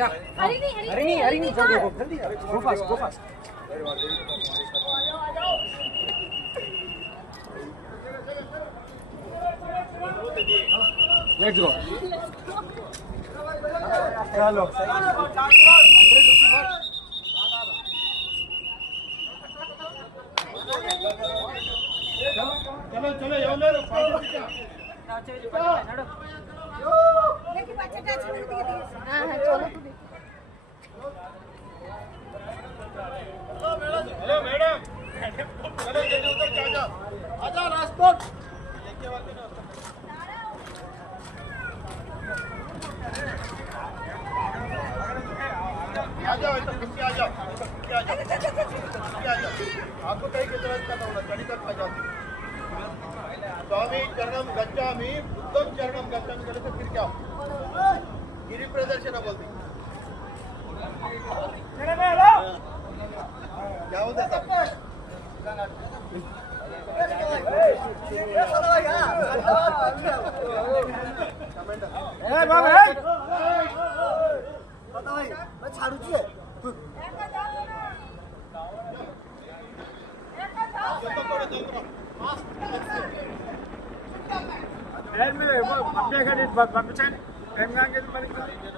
Yeah. Harini, go fast, go fast. Let's go. Hello. 100 rupees what? चलो ఎవరు hello madam चलो जल्दी उतर के आजा राजकोट लेके वाले ना आ जाओ इधर पीछे आ जाओ आपको कहीं की जरूरत करना होगा चढ़ी तक आ जाओ स्वामी चरणम गच्छामि बुद्धम चरणम गच्छामि बोले तो फिर क्या गिरि प्रदर्शन बोलते क्या बोलते मैं छाड़ू चाहिए పంపించండి టైం కాదు మనకి